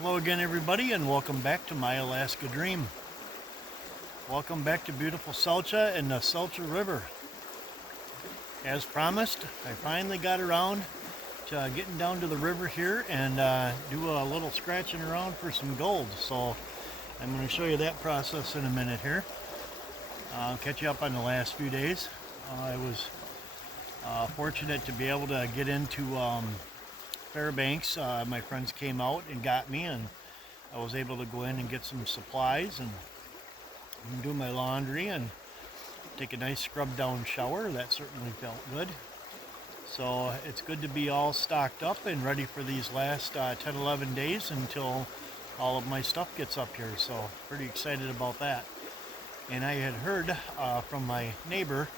Hello again, everybody, and welcome back to My Alaska Dream. Welcome back to beautiful Salcha and the Salcha River. As promised, I finally got around to getting down to the river here and do a little scratching around for some gold. So I'm going to show you that process in a minute here. I'll catch you up on the last few days. I was fortunate to be able to get into Fairbanks. My friends came out and got me, and I was able to go in and get some supplies and do my laundry and take a nice scrub down shower. That certainly felt good. So it's good to be all stocked up and ready for these last 10-11 days until all of my stuff gets up here. So pretty excited about that. And I had heard from my neighbor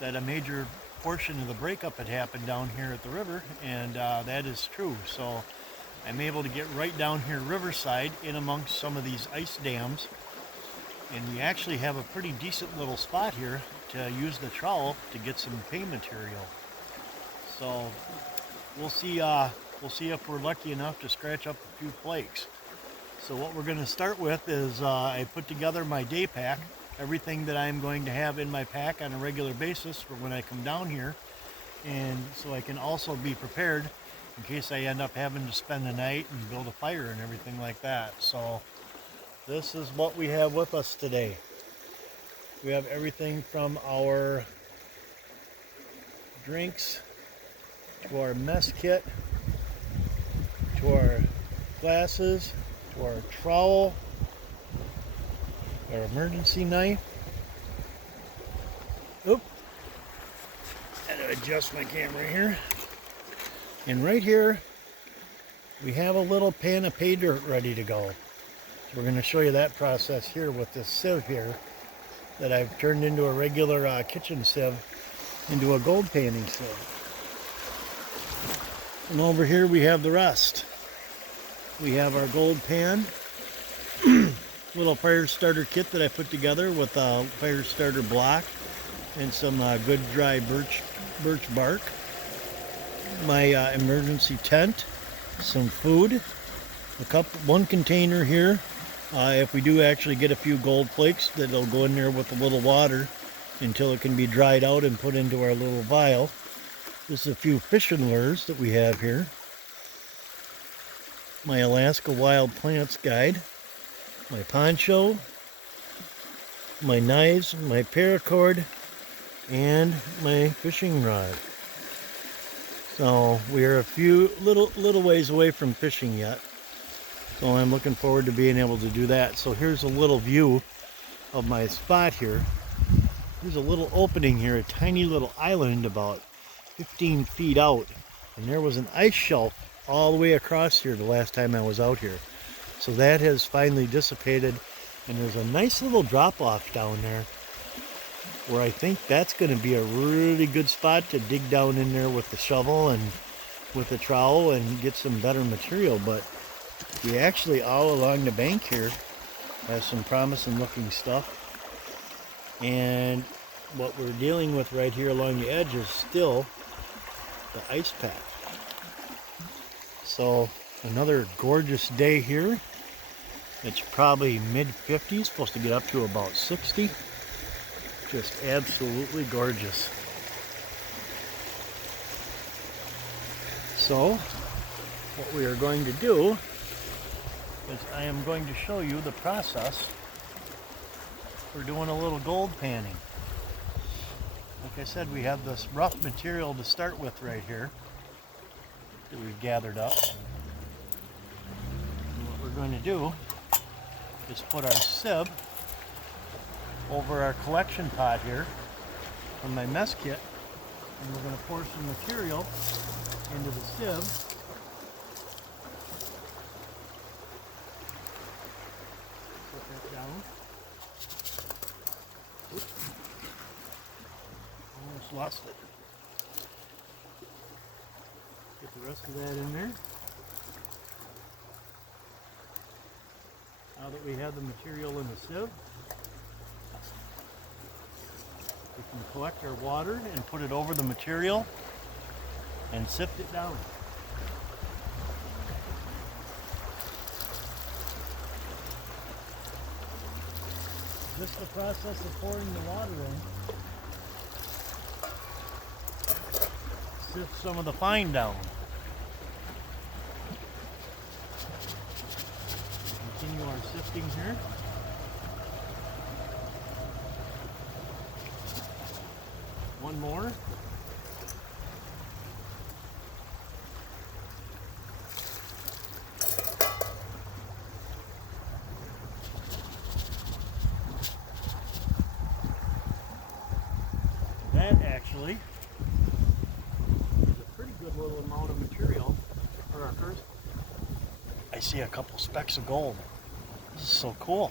that a major portion of the breakup had happened down here at the river, and that is true. So I'm able to get right down here riverside in amongst some of these ice dams, and we actually have a pretty decent little spot here to use the trowel to get some pay material. So we'll see if we're lucky enough to scratch up a few flakes. So what we're going to start with is I put together my day pack, everything that I'm going to have in my pack on a regular basis for when I come down here, and so I can also be prepared in case I end up having to spend the night and build a fire and everything like that. So this is what we have with us today. We have everything from our drinks to our mess kit to our glasses to our trowel, our emergency knife. Oop, had to adjust my camera here. And right here we have a little pan of pay dirt ready to go. So we're going to show you that process here with this sieve here that I've turned into a regular kitchen sieve into a gold panning sieve. And over here we have the rest. We have our gold pan, little fire starter kit that I put together with a fire starter block and some good dry birch bark. My emergency tent, some food, one container here. If we do actually get a few gold flakes, that'll go in there with a little water until it can be dried out and put into our little vial. Just a few fishing lures that we have here. My Alaska Wild Plants guide, my poncho, my knives, my paracord, and my fishing rod. So we are a few little ways away from fishing yet. So I'm looking forward to being able to do that. So here's a little view of my spot here. There's a little opening here, a tiny little island about 15 feet out. And there was an ice shelf all the way across here the last time I was out here. So that has finally dissipated, and there's a nice little drop off down there where I think that's going to be a really good spot to dig down in there with the shovel and with the trowel and get some better material. But we actually all along the bank here have some promising looking stuff, and what we're dealing with right here along the edge is still the ice pack. So another gorgeous day here. It's probably mid-50s, supposed to get up to about 60. Just absolutely gorgeous. So what we are going to do is I am going to show you the process for doing a little gold panning. Like I said, we have this rough material to start with right here that we've gathered up. And what we're going to do is put our sieve over our collection pot here from my mess kit, and we're going to pour some material into the sieve. Put that down. Oops. Almost lost it. Get the rest of that in there. Now that we have the material in the sieve, we can collect our water and put it over the material and sift it down. Just the process of pouring the water in. Sift some of the fine down. Continue our sifting here. One more. That actually is a pretty good little amount of material for our first. I see a couple specks of gold. This is so cool.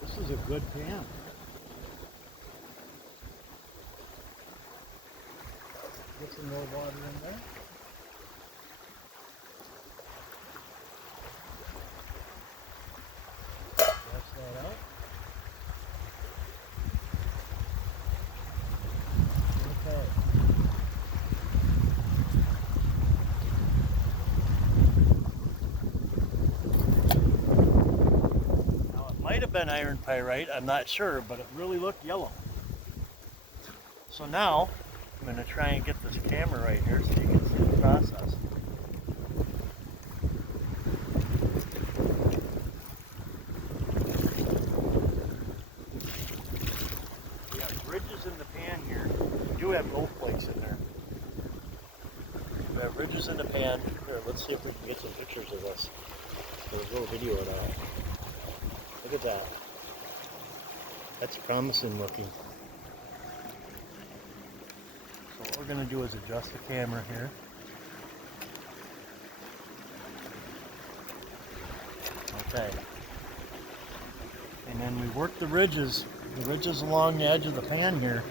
This is a good pan. Get some more water in there. Wash that out. Okay. Now it might have been iron pyrite, I'm not sure, but it really looked yellow. So now I'm going to try and get this camera right here so you can see the process. We got ridges in the pan here. We do have gold plates in there. We have ridges in the pan. Here, let's see if we can get some pictures of this. There's a little video of that. Look at that. That's promising looking. So what we're going to do is adjust the camera here. Okay. And then we work the ridges along the edge of the pan here.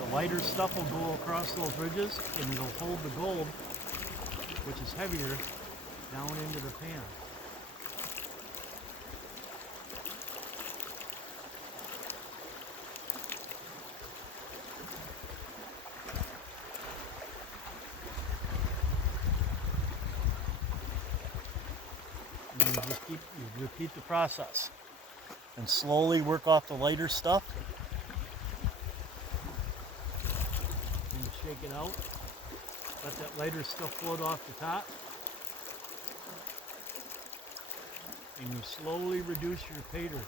The lighter stuff will go across those ridges and it'll hold the gold, which is heavier, down into the pan. And you repeat the process and slowly work off the lighter stuff. And you shake it out. Let that lighter stuff float off the top. And you slowly reduce your pay dirt.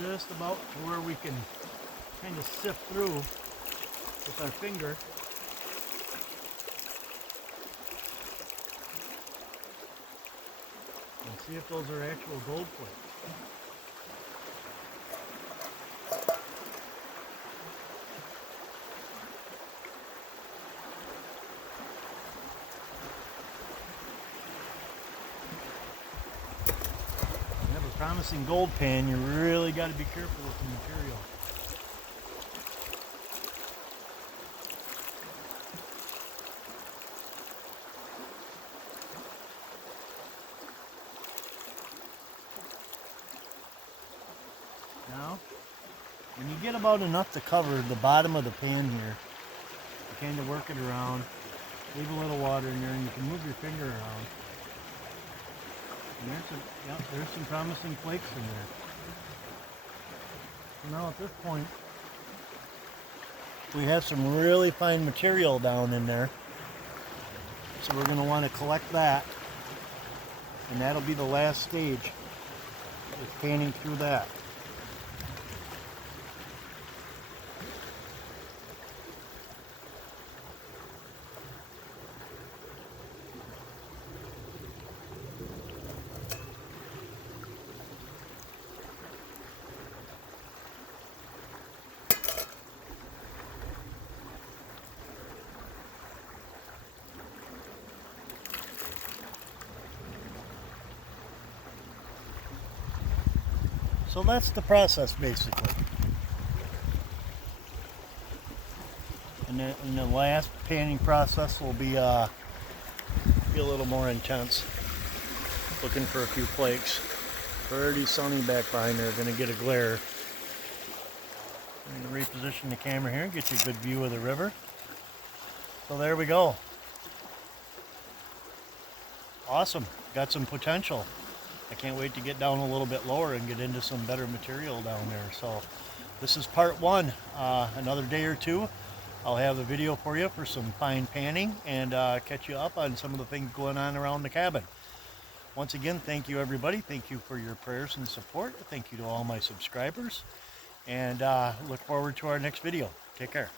Just about to where we can kind of sift through with our finger. And see if those are actual gold plates. Promising gold pan, you really got to be careful with the material. Now, when you get about enough to cover the bottom of the pan here, you kind of work it around, leave a little water in there, and you can move your finger around. And there's some promising flakes in there. So now at this point, we have some really fine material down in there. So we're going to want to collect that. And that'll be the last stage, is panning through that. So that's the process basically. And the last panning process will be a little more intense. looking for a few flakes. Pretty sunny back behind there, gonna get a glare. I'm gonna reposition the camera here and get you a good view of the river. So there we go. Awesome, got some potential. I can't wait to get down a little bit lower and get into some better material down there. So this is part one. Another day or two, I'll have a video for you for some fine panning and catch you up on some of the things going on around the cabin. Once again, thank you everybody. Thank you for your prayers and support. Thank you to all my subscribers. And look forward to our next video. Take care.